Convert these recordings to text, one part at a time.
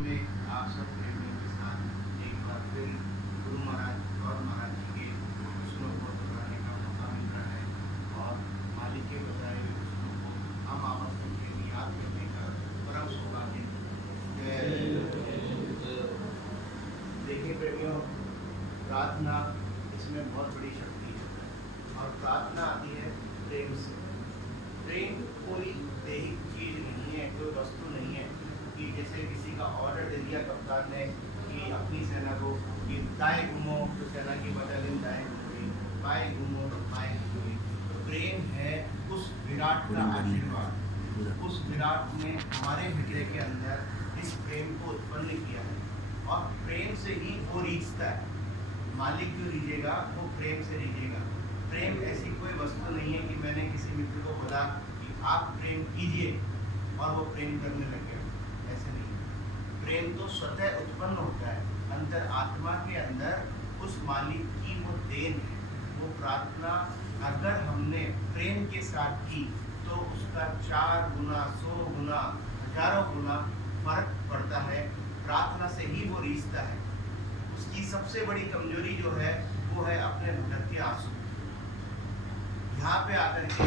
में आप सब प्रेमियों के साथ एक बार फिर गुरु महाराज और महाराज जी के प्रश्नों को दोहराने का मौका मिल रहा है और मालिक के बताए हुए प्रश्नों को हम आपस में फिर याद करने का परम सौभाग्य। देखिए प्रेमियों, प्रार्थना इसमें बहुत बड़ी शक्ति है और प्रार्थना आती है प्रेम से। प्रेम कोई दैहिक चीज नहीं है, कोई वस्तु नहीं है कि जैसे किसी का ऑर्डर दे दिया कप्तान ने कि अपनी सेना को कि दाएं घूमो तो सेना की बटालियन दाएं घूम गई, बाएं घूमो तो बाएं घूम गई। तो प्रेम है उस विराट का आशीर्वाद, उस विराट ने हमारे हृदय के अंदर इस प्रेम को उत्पन्न किया है और प्रेम से ही वो रीझता है। मालिक जो रीझेगा वो प्रेम से रीझेगा। प्रेम ऐसी कोई वस्तु नहीं है कि मैंने किसी मित्र को बोला कि आप प्रेम कीजिए और वो प्रेम करने लग गया, ऐसे नहीं। प्रेम तो स्वतः उत्पन्न होता है अंतर आत्मा के अंदर। उस मालिक की वो देन है। वो प्रार्थना अगर हमने प्रेम के साथ की तो उसका 4 गुना 100 गुना हजारों गुना फर्क पड़ता है। प्रार्थना से ही वो रीझता है। उसकी सबसे बड़ी कमजोरी जो है वो है अपने भीतर के आंसू। यहाँ पे आकर के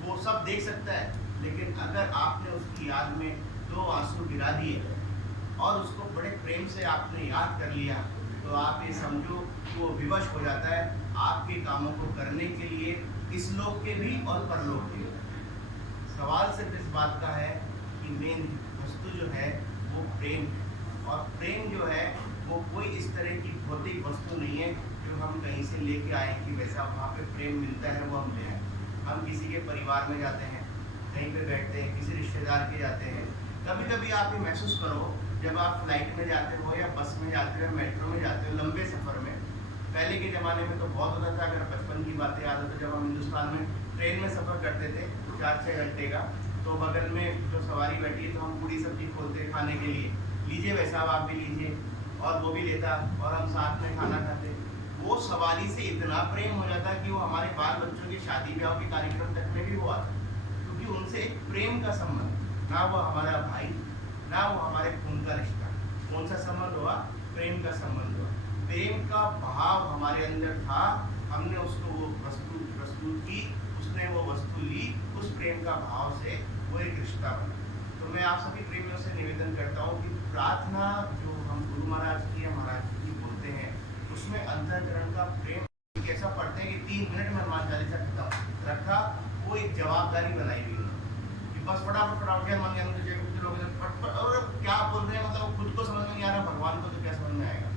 वो सब देख सकता है, लेकिन अगर आपने उसकी याद में 2 आंसू गिरा दिए और उसको बड़े प्रेम से आपने याद कर लिया तो आप ये समझो कि वो विवश हो जाता है आपके कामों को करने के लिए, इस लोक के भी और परलोक के भी। सवाल सिर्फ इस बात का है कि मेन वस्तु जो है वो प्रेम है। और प्रेम जो है वो कोई इस तरह की भौतिक वस्तु नहीं है जो हम कहीं से लेके आए कि वैसा वहाँ पे प्रेम मिलता है वो हम ले आए। हम किसी के परिवार में जाते हैं, कहीं पे बैठते हैं, किसी रिश्तेदार के जाते हैं। कभी कभी आप ये महसूस करो जब आप फ्लाइट में जाते हो या बस में जाते हो, मेट्रो में जाते हो, लंबे सफ़र में। पहले के ज़माने में तो बहुत होता था, अगर बचपन की बातें याद हो तो जब हम हिंदुस्तान में ट्रेन में सफ़र करते थे 4-6 घंटे का, तो बगल में जो सवारी बैठी है तो हम पूरी सब्जी खोलते खाने के लिए, लीजिए वैसा आप भी लीजिए, और वो भी लेता और हम साथ में खाना खाते। वो सवारी से इतना प्रेम हो जाता कि वो हमारे बाल बच्चों की शादी ब्याह के कार्यक्रम तक में भी वो आता, क्योंकि उनसे एक प्रेम का संबंध। ना वो हमारा भाई, ना वो हमारे खून का रिश्ता। कौन सा संबंध हुआ? प्रेम का संबंध हुआ। प्रेम का भाव हमारे अंदर था, हमने उसको वो वस्तु प्रस्तुत की, उसने वो वस्तु ली, उस प्रेम का भाव से वो एक रिश्ता बना। तो मैं आप सभी प्रेमियों से निवेदन करता हूँ कि प्रार्थना जो हम गुरु महाराज की या महाराज की बोलते हैं उसमें अंतःकरण का प्रेम कैसा पढ़ते हैं कि 3 मिनट में हनुमान चालीसा खत्म रखा। वो एक जवाबदारी बनाई हुई कि बस फटाफट फटाफट हनुमान चालीसा कुछ लोग और क्या बोल रहे हैं, मतलब खुद को समझ में नहीं आ रहा, भगवान को तो क्या समझ में आएगा।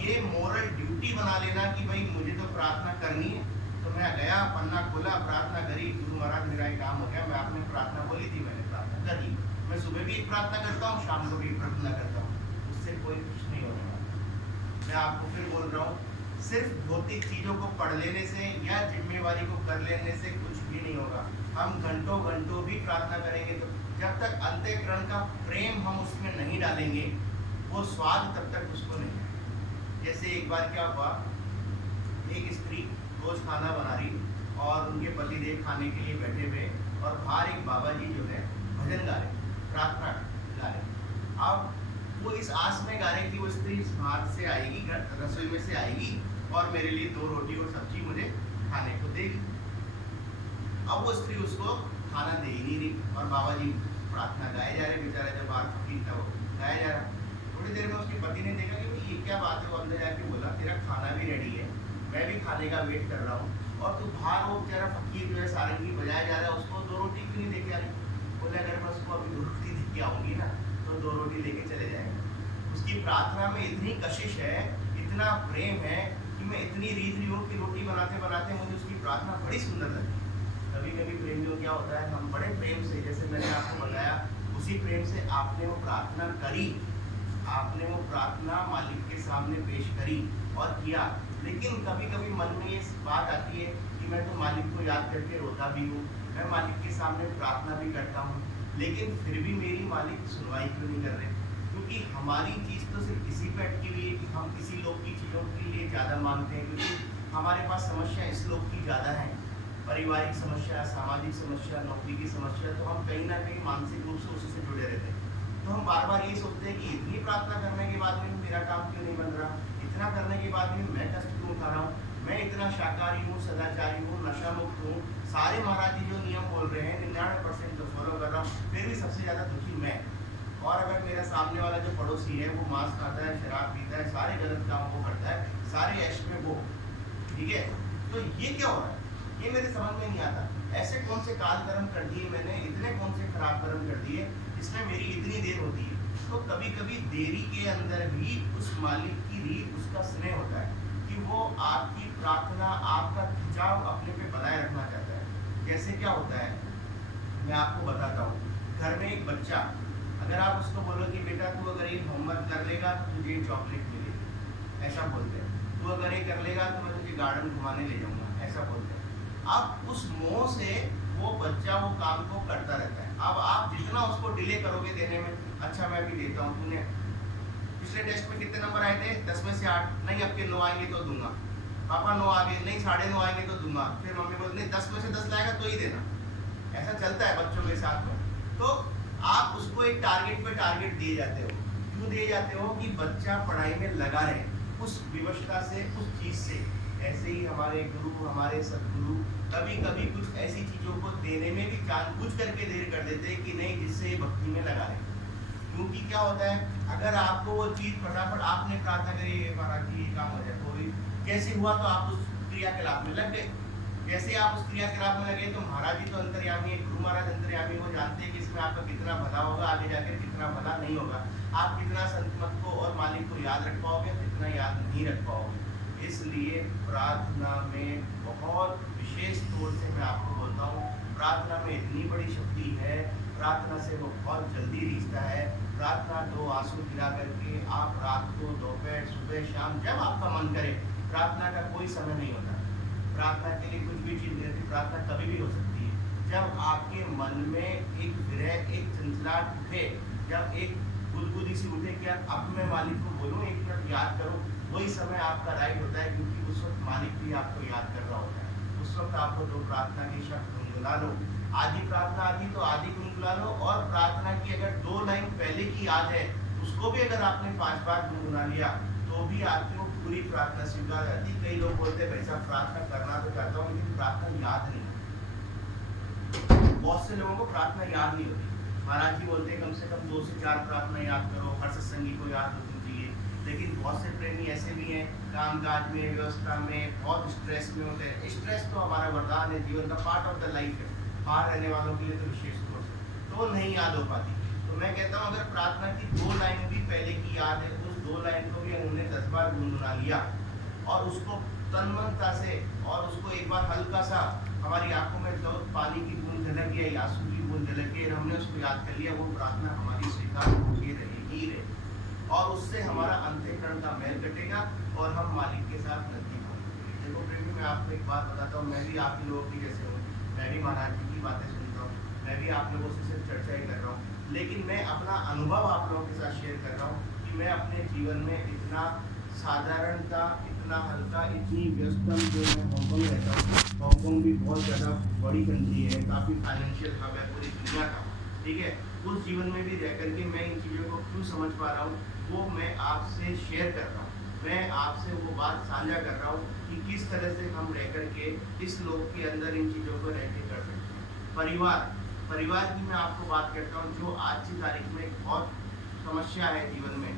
ये मोरल ड्यूटी बना लेना कि भाई मुझे तो प्रार्थना करनी है, तो मैं गया, पन्ना खोला, प्रार्थना करी, गुरु महाराज मेरा ये काम हो गया, मैं आपने प्रार्थना बोली थी, मैंने प्रार्थना कर ली। मैं सुबह भी एक प्रार्थना करता हूँ, शाम को भी एक प्रार्थना करता हूँ, उससे कोई कुछ नहीं होने वाला। मैं आपको फिर बोल रहा हूँ, सिर्फ भौतिक चीज़ों को पढ़ लेने से या जिम्मेवारी को कर लेने से कुछ भी नहीं होगा। हम घंटों घंटों भी प्रार्थना करेंगे तो जब तक अंतःकरण का प्रेम हम उसमें नहीं डालेंगे वो स्वाद तब तक उसको नहीं है। जैसे एक बार क्या हुआ, एक स्त्री रोज खाना बना रही और उनके पतिदेव खाने के लिए बैठे हुए और बाहर एक बाबा जी जो है भजन गा रहे, प्रार्थना गा रहे। अब वो इस आस में गा रहे कि वो स्त्री बाहर से आएगी, रसोई में से आएगी और मेरे लिए 2 रोटी और सब्जी मुझे खाने को देगी। अब वो स्त्री उसको खाना दे ही नहीं रही और बाबा जी प्रार्थना गाए जा रहे, बेचारा जब बाहर फकीर था वो गाया जा रहा। थोड़ी देर में उसके पति ने देखा कि ये क्या बात है, वो अंदर जाके बोला तेरा खाना भी रेडी है, मैं भी खाने का वेट कर रहा हूँ और तू बाहर वो बेचारा फकीर जो है सारंगी बजाया जा रहा है, उसको 2 रोटी क्यों नहीं दे के आ रही? बोले अगर मैं उसको अभी 2 रोटी दे के आऊँगी ना तो 2 रोटी लेके चले जाएगा। उसकी प्रार्थना में इतनी कशिश है, इतना प्रेम है कि मैं इतनी रीझ रही हूँ कि रोटी बनाते बनाते मुझे उसकी प्रार्थना बड़ी सुंदर लगी। कभी कभी प्रेम जो क्या होता है, हम बड़े प्रेम से, जैसे मैंने आपको बताया उसी प्रेम से आपने वो प्रार्थना करी, आपने वो प्रार्थना मालिक के सामने पेश करी और किया। लेकिन कभी कभी मन में ये बात आती है कि मैं तो मालिक को याद करके रोता भी हूँ, मैं मालिक के सामने प्रार्थना भी करता हूँ, लेकिन फिर भी मेरी मालिक सुनवाई क्यों नहीं कर रहे? क्योंकि हमारी चीज़ तो सिर्फ इसी पे अटकी हुई है कि हम किसी लोग की चीज़ों के लिए ज़्यादा मांगते हैं, क्योंकि हमारे पास समस्या इस लोग की ज़्यादा है, पारिवारिक समस्या, सामाजिक समस्या, नौकरी की समस्या, तो हम कहीं ना कहीं मानसिक रूप से उसी से जुड़े रहते हैं। तो हम बार बार ये सोचते हैं कि प्रार्थना करने के बाद भी मेरा काम क्यों नहीं बन रहा, इतना करने के बाद भी मैं कष्ट क्यों उठा रहा हूँ, मैं इतना शाकाहारी हूँ, सदाचारी हूँ, नशा मुक्त हूँ, सारे महाराज जी जो नियम बोल रहे हैं 99% तो फॉलो कर रहा हूँ, फिर भी सबसे ज़्यादा दुखी मैं। और अगर मेरा सामने वाला जो पड़ोसी है वो मांस खाता है, शराब पीता है, सारे गलत काम वो करता है, सारे ऐश में वो, ठीक है, तो ये क्या हो रहा है, ये मेरे समझ में नहीं आता। ऐसे कौन से काल कर्म कर दिए मैंने, इतने कौन से खराब कर्म कर दिए जिसमें मेरी इतनी देर होती है। तो कभी कभी देरी के अंदर भी उस मालिक की रीत, उसका स्नेह होता है कि वो आपकी प्रार्थना, आपका खिंचाव अपने पे बनाए रखना चाहता है। जैसे क्या होता है, मैं आपको बताता हूँ। घर में एक बच्चा, अगर आप उसको बोलो कि बेटा तू अगर ये होमवर्क कर लेगा तो तुझे चॉकलेट मिलेगी, ऐसा बोलते हैं, तू अगर ये कर लेगा तो मैं तुझे गार्डन घुमाने ले जाऊँगा, ऐसा बोलते हैं। अब उस मोह से वो बच्चा वो काम को करता रहता है। अब आप जितना उसको डिले करोगे देने में, अच्छा मैं भी देता हूँ, तूने पिछले टेस्ट में कितने नंबर आए थे, 10 में से 8, नहीं अब के 9 आएंगे तो दूंगा, पापा 9 आ गए, नहीं 9.5 आएंगे तो दूंगा, फिर मम्मी बोलती नहीं 10 में से 10 लाएगा तो ही देना। ऐसा चलता है बच्चों के साथ में। तो आप उसको एक टारगेट पे टारगेट दिए जाते हो, क्यों दिए जाते हो कि बच्चा पढ़ाई में लगा रहे, उस विवशता से, उस चीज से। ऐसे ही हमारे गुरु, हमारे सदगुरु कभी कभी कुछ ऐसी चीजों को देने में भी जानबूझ करके देर कर देते हैं कि नहीं, जिससे भक्ति में लगा रहे। क्योंकि क्या होता है, अगर आपको वो चीज फटाफट आपने प्रार्थना करी महाराज जी काम हो जाए, तो कैसे हुआ, तो आप उस क्रियाकलाप में लग गए। जैसे आप उस क्रियाकलाप में लगे तो महाराज जी तो अंतर्यामी है, गुरु महाराज अंतर्यामी, वो जानते हैं कि इसमें आपका कितना भला होगा, आगे जाकर कितना भला नहीं होगा, आप कितना संत मत को और मालिक को याद रख पाओगे, कितना याद नहीं रख पाओगे। इसलिए प्रार्थना में बहुत विशेष तौर से मैं आपको बोलता हूँ, प्रार्थना में इतनी बड़ी शक्ति है, प्रार्थना से वो बहुत जल्दी रिश्ता है। प्रार्थना 2 आंसू गिरा करके आप रात को, दोपहर, सुबह, शाम, जब आपका मन करे, प्रार्थना का कोई समय नहीं होता। प्रार्थना के लिए कुछ भी चीज नहीं होती, प्रार्थना कभी भी हो सकती है। जब आपके मन में एक विरह, एक चंचलाहट उठे, जब एक गुदगुदी सी उठे कि अब मैं मालिक को बोलूँ, एक मिनट याद करूँ, वही समय आपका राइट होता है, क्योंकि उस वक्त मालिक भी आपको याद कर रहा होता है। उस वक्त आपको 2 प्रार्थना के शब्द गुनगुना लो, आधी प्रार्थना आधी तो आधी गुनगुना लो, और प्रार्थना की अगर 2 लाइन पहले की याद है उसको भी अगर आपने 5 बार गुनगुना लिया तो भी आपकी वो पूरी प्रार्थना स्वीकार जाती। कई लोग बोलते हैं भाई साहब प्रार्थना करना तो चाहता हूँ लेकिन प्रार्थना याद नहीं। बहुत से लोगों को प्रार्थना याद नहीं होती। महाराज जी बोलते हैं कम से कम 2 से 4 प्रार्थना याद करो, हर सत्संगी को याद होनी चाहिए। लेकिन बहुत से प्रेमी ऐसे भी हैं, कामकाज में, व्यवस्था में बहुत स्ट्रेस में होते हैं। स्ट्रेस तो हमारा वरदान है, जीवन का पार्ट ऑफ द लाइफ है, बाहर रहने वालों के लिए तो विशेष तौर से तो नहीं याद हो पाती। तो मैं कहता हूँ अगर प्रार्थना की 2 लाइन भी पहले की याद है, उस 2 लाइन को भी उन्होंने 10 बार गुनगुना लिया और उसको तन्मनता से, और उसको एक बार हल्का सा हमारी आंखों में तो पानी की बूंद झलक गई, आंसू की बूंद झलक गई, हमने उसको याद कर लिया, वो प्रार्थना हमारी स्वीकार होती रहेगी रहे, और उससे हमारा अंतःकरण का मैल कटेगा और हम मालिक के साथ नजदीक होंगे। देखो प्रेमी, मैं आपको एक बात बताता हूँ, मैं भी आप लोगों की जैसे हूँ, मैं भी महाराज जी की बातें सुनता हूँ, मैं भी आप लोगों से सिर्फ चर्चा ही कर रहा हूँ, लेकिन मैं अपना अनुभव आप लोगों के साथ शेयर कर रहा हूँ कि मैं अपने जीवन में इतना साधारणता, इतना हल्का, इतनी व्यस्तम, जो मैं हांगकांग रहता हूँ, हांगकांग भी बहुत ज़्यादा बड़ी कंट्री है, काफ़ी फाइनेंशियल हब है पूरी दुनिया का, ठीक है, उस जीवन में भी रह करके मैं इन चीज़ों को क्यों समझ पा रहा हूँ, वो मैं आपसे शेयर कर रहा हूँ। मैं आपसे वो बात साझा कर रहा हूँ कि किस तरह से हम रह करके इस लोक के अंदर इन चीज़ों को रह के कर सकते हैं। परिवार की मैं आपको बात करता हूँ, जो आज की तारीख में एक बहुत समस्या है जीवन में।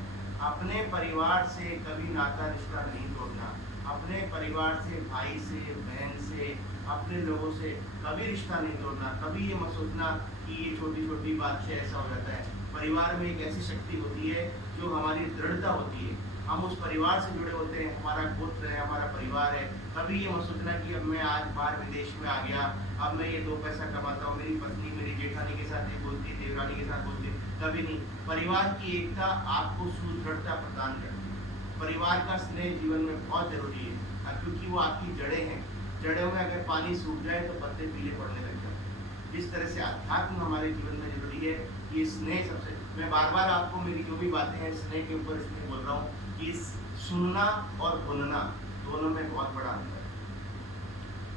अपने परिवार से कभी नाता रिश्ता नहीं तोड़ना, अपने परिवार से, भाई से, बहन से, अपने लोगों से कभी रिश्ता नहीं तोड़ना। कभी ये मत सोचना कि ये छोटी छोटी बात से ऐसा हो जाता है। परिवार में एक ऐसी शक्ति होती है जो हमारी दृढ़ता होती है, हम उस परिवार से जुड़े होते हैं, हमारा गोत्र है, हमारा परिवार है। कभी ये मत सोचना कि अब मैं आज बाहर विदेश में आ गया, अब मैं ये 2 पैसा कमाता हूँ, मेरी पत्नी मेरी जेठानी के साथ ये बोलती है, देवरानी के साथ बोलती है, कभी नहीं। परिवार की एकता आपको सुदृढ़ता प्रदान करती है। परिवार का स्नेह जीवन में बहुत जरूरी है, क्योंकि वो आपकी जड़ें हैं। जड़ों में अगर पानी सूख जाए तो पत्ते पीले पड़ने लग जाते हैं। जिस तरह से अध्यात्म हमारे जीवन में जरूरी है, ये स्नेह सबसे, मैं बार बार आपको मेरी जो भी बातें हैं स्नेह के ऊपर इसलिए बोल रहा हूँ कि सुनना और बोलना दोनों में बहुत बड़ा अंतर है।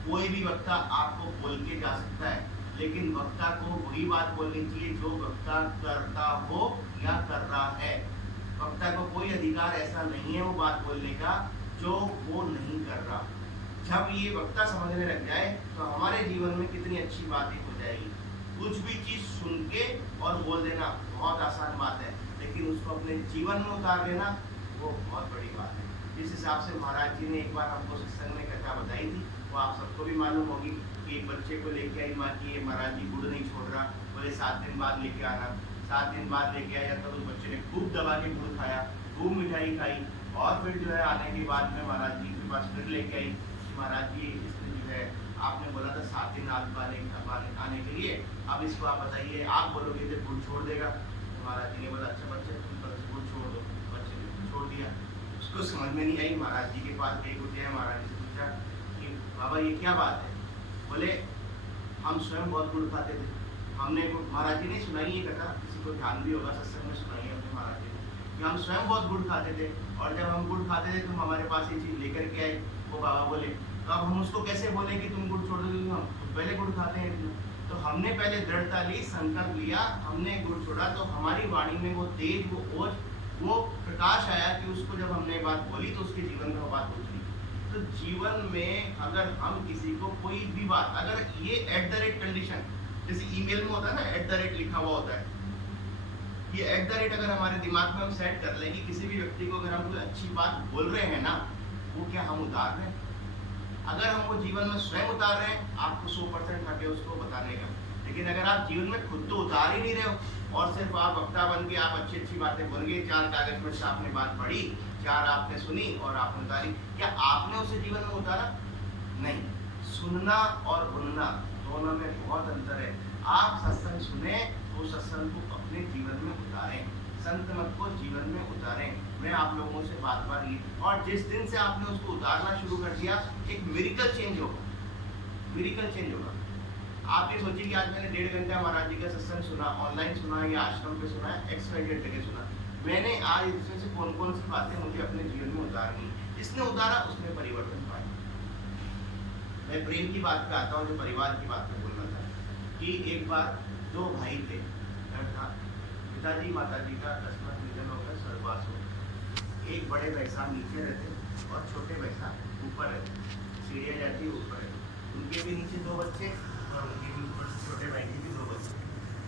कोई भी वक्ता आपको बोल के जा सकता है, लेकिन वक्ता को वही बात बोलनी चाहिए जो वक्ता करता हो या कर रहा है। वक्ता कोई अधिकार ऐसा नहीं है वो बात बोलने का जो वो नहीं कर रहा। जब ये वक्ता समझने लग जाए तो हमारे जीवन में कितनी अच्छी बातें हो जाएगी। कुछ भी चीज़ सुन के और बोल देना बहुत आसान बात है, लेकिन उसको अपने जीवन में उतार देना वो बहुत बड़ी बात है। जिस हिसाब से महाराज जी ने एक बार हमको सत्संग में कथा बताई थी, वो आप सबको भी मालूम होगी कि एक बच्चे को लेके आई माँ की, महाराज जी गुड़ नहीं छोड़ रहा, बोले 7 दिन बाद लेके आना। 7 दिन बाद लेके आया तब उस बच्चे ने खूब दबा के गुड़ खाया, खूब मिठाई खाई, और फिर जो है आने के बाद में महाराज जी के पास फिर लेके आई। महाराज जी इसने जो है आपने बोला था 7 दिन आने के लिए, अब इसको आप बताइए, आप बोलोगे तो गुड़ छोड़ देगा। तो महाराज जी ने बोला अच्छा बच्चे तुम कल से गुड़ छोड़ दो। बच्चे ने छोड़ दिया। उसको समझ में नहीं आई, महाराज जी के पास गई, उठे हैं, महाराज जी से पूछा कि बाबा ये क्या बात है। बोले हम स्वयं बहुत गुड़ खाते थे, हमने महाराज जी ने सुनाई ये कथा, किसी को ध्यान भी होगा सत्संग में सुनाई है अपने महाराज जी ने कि हम स्वयं बहुत गुड़ खाते थे, और जब हम गुड़ खाते थे तो हमारे पास ये चीज़ लेकर के आए वो बाबा बोले, तो अब हम उसको कैसे बोले कि तुम गुड़ छोड़ दो, हम पहले गुड़ खाते हैं। तो हमने पहले दृढ़ता ली, संकल्प लिया, हमने गुड़ छोड़ा, तो हमारी वाणी में वो तेज, वो ओज, वो प्रकाश आया कि उसको जब हमने बात बोली तो उसके जीवन में वो बात उतरी। तो जीवन में अगर हम किसी को कोई भी बात, अगर ये @ कंडीशन जैसे ईमेल में होता है ना @ लिखा हुआ होता है, ये @ अगर हमारे दिमाग में हम सेट कर लें कि किसी भी व्यक्ति को अगर हम कोई अच्छी बात बोल रहे हैं ना, वो क्या हम उतार रहे हैं। अगर हम वो जीवन में स्वयं उतार रहे हैं, आपको 100% हक है उसको बताने का। लेकिन अगर आप जीवन में खुद तो उतार ही नहीं रहे हो और सिर्फ आप वक्ता बन के आप अच्छी अच्छी बातें बोल गए, 4 कागज में से आपने बात पढ़ी, 4 आपने सुनी और आपने उतारी, क्या आपने उसे जीवन में उतारा? नहीं। सुनना और बुनना दोनों में बहुत अंतर है। आप सत्संग सुने तो सत्संग को अपने जीवन में उतारें, संत मत को जीवन में उतारें। मैं आप लोगों से बात ये, और जिस दिन से आपने उसको उतारना शुरू कर दिया, एक मिरेकल चेंज होगा, मिरेकल चेंज होगा। आप ये सोचिए कि आज मैंने 1.5 घंटा महाराज जी का सत्संग सुना, ऑनलाइन सुना या आश्रम पे सुना, XYZ जगह सुना, मैंने आज इसमें से कौन कौन सी बातें मुझे अपने जीवन में उतारनी, जिसने उतारा उसमें परिवर्तन पाया। मैं प्रेम की बात पे आता हूँ, जो परिवार की बात में बोलना था कि एक बार 2 भाई थे, घर था, पिताजी माताजी का अकस्मात निधन होकर स्वर्गवास हो। एक बड़े भाई साहब नीचे रहते और छोटे भाई साहब ऊपर रहते, सीढ़ियाँ जाती है ऊपर है, उनके भी नीचे 2 बच्चे और उनके भी ऊपर छोटे भाई के भी 2 बच्चे।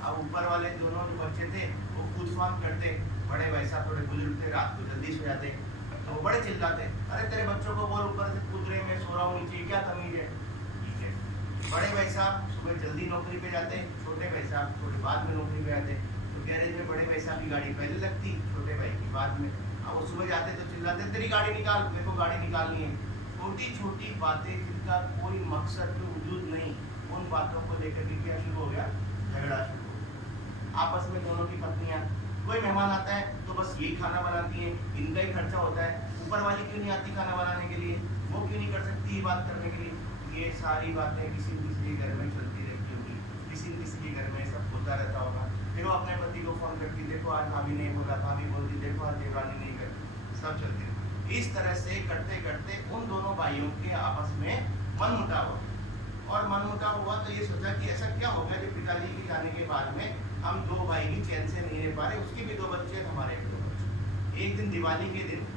अब ऊपर वाले दोनों जो बच्चे थे वो कूद फान करते, बड़े भाई साहब थोड़े बुजुर्ग थे, रात को जल्दी सो जाते, तो वो बड़े चिल्लाते, अरे तेरे बच्चों को बोल ऊपर से कूद रहे, मैं सो रहा हूँ नीचे, क्या तमीज है। ठीक है, बड़े भाई साहब सुबह जल्दी नौकरी पे जाते, छोटे भाई साहब थोड़ी बाद में नौकरी पे आते, तो गैरेज में बड़े भाई साहब की गाड़ी पहले लगती, छोटे भाई की बाद में। अब वो सुबह जाते तो चिल्लाते, तेरी गाड़ी निकाल, मेरे को गाड़ी निकालनी है। छोटी छोटी बातें जिनका कोई मकसद तो वजूद नहीं, उन बातों को लेकर के क्या शुरू हो गया, झगड़ा शुरू हो गया। आपस में दोनों की पत्नियां, कोई मेहमान आता है तो बस यही खाना बनाती है, इनका ही खर्चा होता है, ऊपर वाली क्यों नहीं आती खाना बनाने के लिए, वो क्यों नहीं कर सकती ये बात करने के लिए। ये सारी बातें किसी न किसी के घर में चलती रहती होगी, किसी न किसी के घर में सब होता रहता होगा। फिर वो अपने पति को फोन करती, देखो आज भाभी नहीं बोला, भाभी बोलती देखो आज देवरानी नहीं करती, सब चलते रहते। इस तरह से करते करते उन दोनों भाइयों के आपस में मनमुटाव हुआ, और मनमुटाव हुआ तो ये सोचा कि ऐसा क्या हो गया कि पिताजी के जाने के बाद में हम 2 भाई भी चैन से नहीं रह पा रहे, उसके भी 2 बच्चे, हमारे भी 2 बच्चे। एक दिन दिवाली के दिन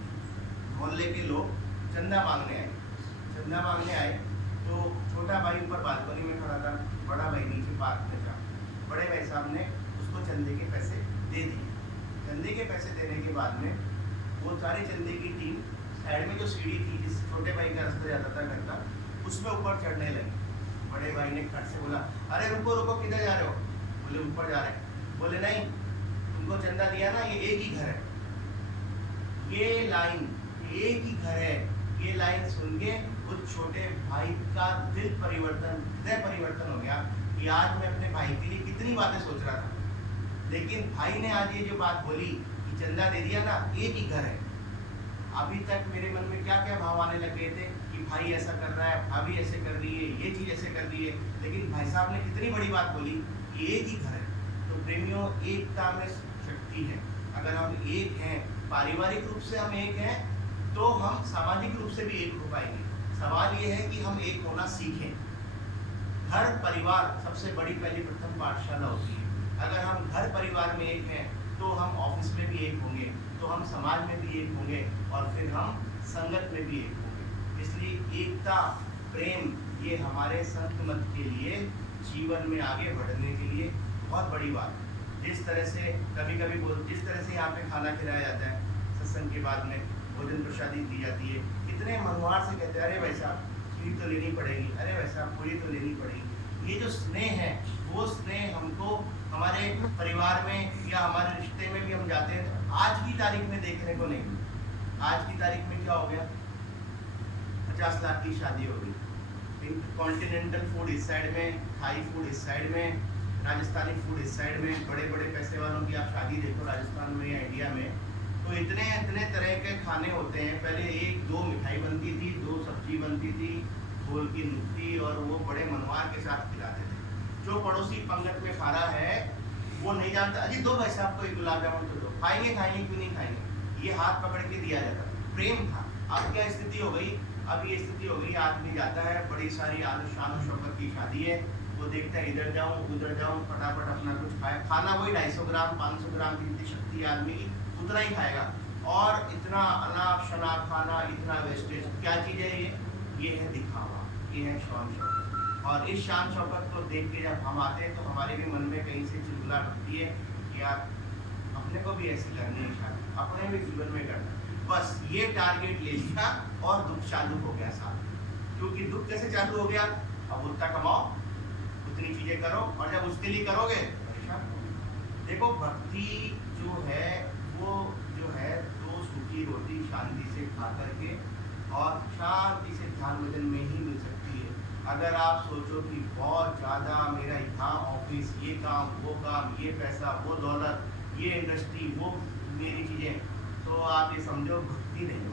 मोहल्ले के लोग चंदा मांगने आए, चंदा मांगने आए तो छोटा भाई ऊपर बालकनी में खड़ा था, बड़ा भाई नीचे पार्क में था। बड़े भाई साहब ने उसको चंदे के पैसे दे दिए। चंदे के पैसे देने के बाद में वो सारे चंदे की टीम साइड में जो सीढ़ी थी जिस छोटे भाई का रास्ता जाता था घर का, उसमें ऊपर चढ़ने लगे। बड़े भाई ने खट से बोला, अरे रुको रुको, किधर जा रहे हो? बोले ऊपर जा रहे हैं। बोले नहीं, तुमको चंदा दिया ना, ये एक ही घर है, ये लाइन एक ही घर है। ये लाइन सुन के उस छोटे भाई का दिल परिवर्तन, हृदय परिवर्तन हो गया कि आज मैं अपने भाई के लिए कितनी बातें सोच रहा था, लेकिन भाई ने आज ये जो बात बोली कि चंदा दे दिया ना, एक ही घर है। अभी तक मेरे मन में क्या क्या भाव आने लग गए थे कि भाई ऐसा कर रहा है, भाभी ऐसे कर रही है, ये चीज़ ऐसे कर रही है, लेकिन भाई साहब ने कितनी बड़ी बात बोली कि एक ही घर है। तो प्रेमियों, एकता में शक्ति है। अगर हम एक हैं, पारिवारिक रूप से हम एक हैं, तो हम सामाजिक रूप से भी एक हो पाएंगे। सवाल ये है कि हम एक होना सीखें। हर परिवार सबसे बड़ी पहली प्रथम पाठशाला होती है। अगर हम घर परिवार में एक हैं तो हम ऑफिस में भी एक होंगे, तो हम समाज में भी एक होंगे और फिर हम संगत में भी एक होंगे। इसलिए एकता, प्रेम, ये हमारे संत मत के लिए जीवन में आगे बढ़ने के लिए बहुत बड़ी बात है। जिस तरह से कभी कभी जिस तरह से यहाँ पे खाना खिलाया जाता है, सत्संग के बाद में भोजन प्रसादी दी जाती है, कितने मनोहार से कहते हैं, अरे भाई साहब खीर तो लेनी पड़ेगी, अरे भाई साहब पूरी तो लेनी पड़ेगी। ये जो स्नेह है, वो स्नेह हमको हमारे परिवार में या हमारे रिश्ते में भी हम जाते हैं तो आज की तारीख में देखने को नहीं। आज की तारीख में क्या हो गया, 50 लाख की शादी हो गई, कॉन्टिनेंटल फूड इस साइड में, थाई फूड इस साइड में, राजस्थानी फूड इस साइड में, बड़े बड़े पैसे वालों की आप शादी देखो राजस्थान में या इंडिया में, तो इतने इतने तरह के खाने होते हैं। पहले 1-2 मिठाई बनती थी, 2 सब्जी बनती थी, फूल की नुक्ती, और वो बड़े मनोहार के साथ खिलाते थे। जो पड़ोसी पंगत में खा रहा है वो नहीं जानता, अजी दो भाई साहब को एक गुलाब जामुन तो दो, खाएंगे खाएंगे क्यों नहीं खाएंगे, ये हाथ पकड़ के दिया जाता था, प्रेम था। अब क्या स्थिति हो गई, अब ये स्थिति हो गई, आदमी जाता है, बड़ी सारी शान शौकत की शादी है, वो देखता है इधर जाऊं उधर जाऊं, फटाफट अपना कुछ खाए, खाना वही 250 ग्राम 500 ग्राम की जितनी शक्ति है आदमी की उतना ही खाएगा, और इतना अनाप शनाप खाना, इतना वेस्टेज। क्या चीज़ है ये है दिखावा, ये है शान शौकत। और इस शान शौकत को देख के जब हम आते हैं तो हमारे भी मन में कहीं से चिल्लाहट उठती है कि यार अपने को भी ऐसी करनी है शादी, अपने भी जीवन में करना। बस ये टारगेट ले लिया और दुख चालू हो गया साथ। क्योंकि दुख कैसे चालू हो गया, अब उतना कमाओ, उतनी चीजें करो, और जब उसके लिए करोगे परेशान। देखो भक्ति जो है वो जो है 2 सूखी रोटी शांति से खा करके और शांति से ध्यान भजन में ही मिल सकती है। अगर आप सोचो कि बहुत ज़्यादा मेरा यहाँ ऑफिस, ये काम, वो काम, ये पैसा, वो दौलत, ये इंडस्ट्री, वो मेरी चीज़ें, तो आप ये समझो भक्ति नहीं हो,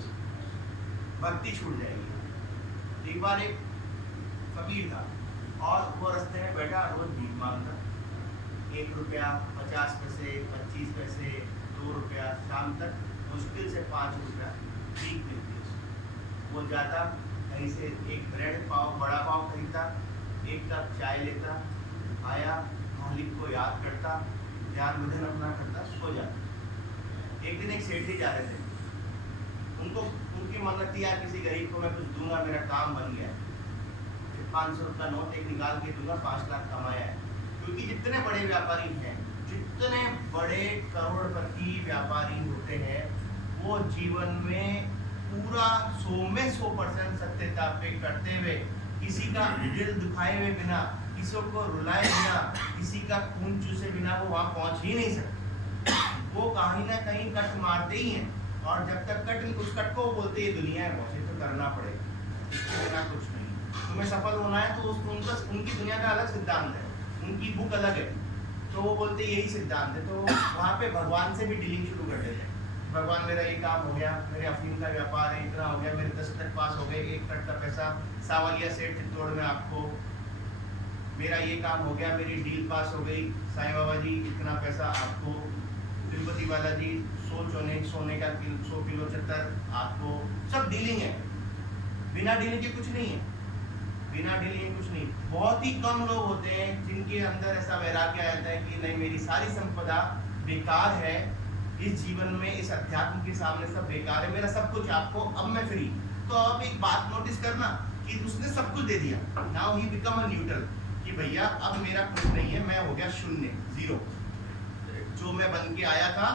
भक्ति छूट जाएगी। एक बार एक फकीर था और वो रास्ते में बैठा, रोज भीख मांगता, 1 रुपया, 50 पैसे, 25 पैसे, 2 रुपया, शाम तक मुश्किल से 5 रुपया भीख मिलती है। वो जाता कहीं से एक ब्रेड पाव, बड़ा पाव खरीदता, 1 कप चाय लेता, आया, मालिक को याद करता, ध्यान भजन अपना करता, सो जाता। एक दिन एक सेठ जी जा रहे थे, उनकी मन्नत थी यार किसी गरीब को मैं कुछ दूंगा, मेरा काम बन गया, 500 का नोट एक निकाल के दूंगा, 5 लाख कमाया है। क्योंकि जितने बड़े व्यापारी हैं, जितने बड़े करोड़पति व्यापारी होते हैं, वो जीवन में पूरा 100 में 100% सत्यता पे करते हुए, किसी का दिल दुखाए हुए बिना, किसी को रुलाए बिना, किसी का खून चूसे बिना वो वहाँ पहुँच ही नहीं सकते। वो कहीं ना कहीं कट मारते ही हैं, और जब तक उस कट को बोलते ये दुनिया है पहुँचे तो करना पड़ेगा, इसके बिना कुछ नहीं। तुम्हें सफल होना है तो उनकी दुनिया का अलग सिद्धांत है, उनकी बुक अलग है, तो वो बोलते यही सिद्धांत है। तो वहाँ पे भगवान से भी डीलिंग शुरू कर देते हैं। भगवान मेरा ये काम हो गया, मेरे अफीम का व्यापार है, इतना हो गया, मेरे 10 ट्रक पास हो गए, 1 ट्रक का पैसा सावलिया सेठ चित्तौड़ में आपको, मेरा ये काम हो गया, मेरी डील पास हो गई, साईं बाबा जी इतना पैसा आपको, तिरुपति बालाजी 100 सोने का 100 किलो चद्दर आपको, सब डीलिंग है। बिना डीलिंग के कुछ नहीं है, बिना डीलिंग कुछ नहीं। बहुत ही कम लोग होते हैं जिनके अंदर ऐसा वैराग्य आ जाता है कि नहीं मेरी सारी संपदा बेकार है, इस जीवन में इस अध्यात्म के सामने सब बेकार है, मेरा सब कुछ आपको, अब मैं फ्री। तो अब एक बात नोटिस करना कि उसने सब कुछ दे दिया, now he become a neutral, कि भैया अब मेरा कुछ नहीं है, मैं हो गया शून्य, 0। जो मैं बन के आया था,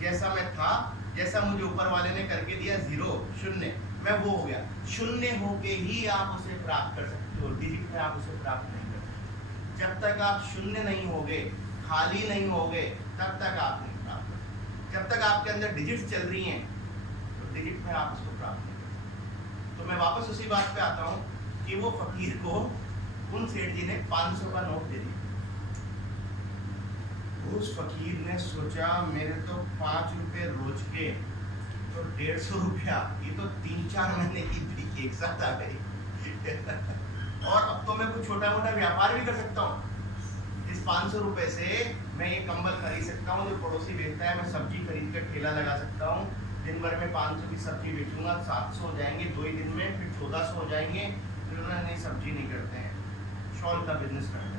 जैसा मैं था, जैसा मुझे ऊपर वाले ने करके दिया, 0 शून्य, मैं वो हो गया। शून्य होके ही आप उसे प्राप्त कर सकते हो, डिजिट में आप उसे प्राप्त नहीं कर सकते। जब तक आप शून्य नहीं होगे, खाली नहीं होगे, तब तक आप नहीं प्राप्त कर। जब तक आपके अंदर डिजिट्स चल रही हैं तो डिजिट में आप उसको प्राप्त नहीं कर सकते। तो मैं वापस उसी बात पे आता हूँ कि वो फकीर को उन सेठ जी ने 500 का नोट दे दिया। उस फकीर ने सोचा मेरे तो 5 रुपए रोज के, तो 150 रुपया, ये तो 3-4 महीने की भीख एक साथ आ गई। और अब तो मैं कुछ छोटा मोटा व्यापार भी कर सकता हूँ। इस 500 रुपए से मैं ये कंबल खरीद सकता हूँ जो पड़ोसी बेचता है, मैं सब्जी खरीद कर ठेला लगा सकता हूँ, दिन भर में 500 की सब्जी बेचूंगा, 700 हो जाएंगे 2 ही दिन में, फिर 1400 हो जाएंगे। फिर नहीं, सब्जी नहीं करते हैं, शॉल का बिजनेस करते हैं,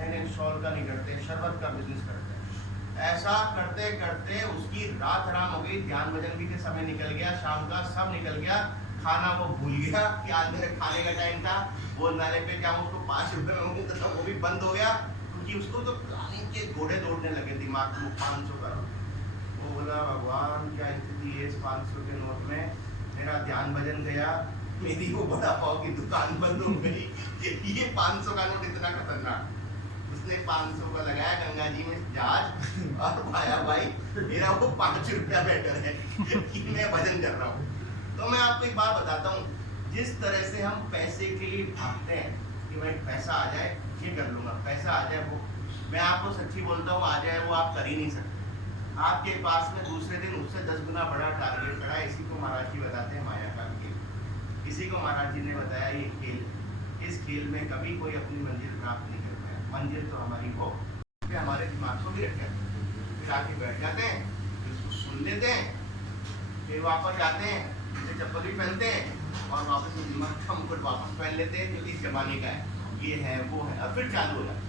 नहीं शॉल का नहीं करते, शरबत का बिजनेस करते हैं। ऐसा करते करते उसकी रात हराम हो गई, ध्यान भजन भी के समय निकल गया, शाम का सब निकल गया, खाना वो भूल गया कि आज मेरे खाने का टाइम था। वो नाले पे क्या उसको 5 रुपए में होंगे तो वो भी बंद हो गया, क्योंकि उसको तो खाने के घोड़े दौड़ने लगे दिमाग में 500 का। वो बोला भगवान क्या स्थिति है इस 500 के नोट में, मेरा ध्यान भजन गया, मेरी वो बड़ा पाव की दुकान बंद हो गई। ये 500 का नोट इतना खतरनाक। उसने 500 का लगाया गंगा जी में जहाज और भाया भाई मेरा वो 5 रुपया बेटर है कि मैं भजन कर रहा हूँ। तो मैं आपको एक बात बताता हूँ, जिस तरह से हम पैसे के लिए भागते हैं कि भाई पैसा आ जाए ये कर लूंगा, पैसा आ जाए वो, मैं आपको सच्ची बोलता हूँ, आ जाए वो आप कर ही नहीं सकते। आपके पास में दूसरे दिन उससे 10 गुना बड़ा टारगेट खड़ा है। इसी को महाराज जी बताते हैं माया का खेल। इसी को महाराज जी ने बताया ये खेल, इस खेल में कभी कोई अपनी मंजिल प्राप्त नहीं कर पाया। मंजिल तो हमारी हो, हमारे दिमाग को भी रख जाते हैं, फिर आके बैठ जाते हैं, इसको सुन लेते हैं, फिर वापस जाते हैं, जैसे चप्पल भी पहनते हैं और वापस दिमाग का मुकुट वापस पहन लेते हैं जो इस जमाने का है, ये है वो है, और फिर चालू हो जाता है।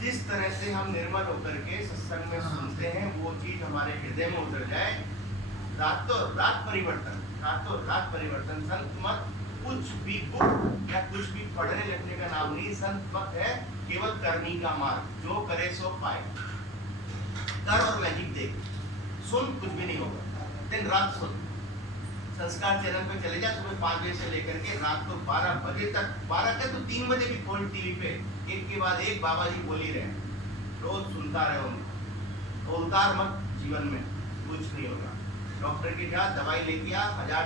जिस तरह से हम निर्मल होकर के सत्संग में सुनते हैं वो चीज हमारे हृदय में उतर जाए, रातों रात परिवर्तन, रातों रात परिवर्तन। संत मत कुछ भी बुक या कुछ भी पढ़ने लिखने का नाम नहीं, संत मत है केवल करनी का मार्ग, जो करे सो पाए। कर और मैजिक देख, सुन कुछ भी नहीं होगा, दिन रात सुन। संस्कार चैनल पे चले जा, सुबह 5 बजे से लेकर के रात को 12 बजे तक, 12 के तो 3 बजे भी खोल टीवी पे, एक के बाद एक बाबा जी बोल ही रहे, रोज सुनता रहे उनको। तो उतार मत जीवन में, कुछ नहीं होगा। डॉक्टर के जा, दवाई लेके आ, 1000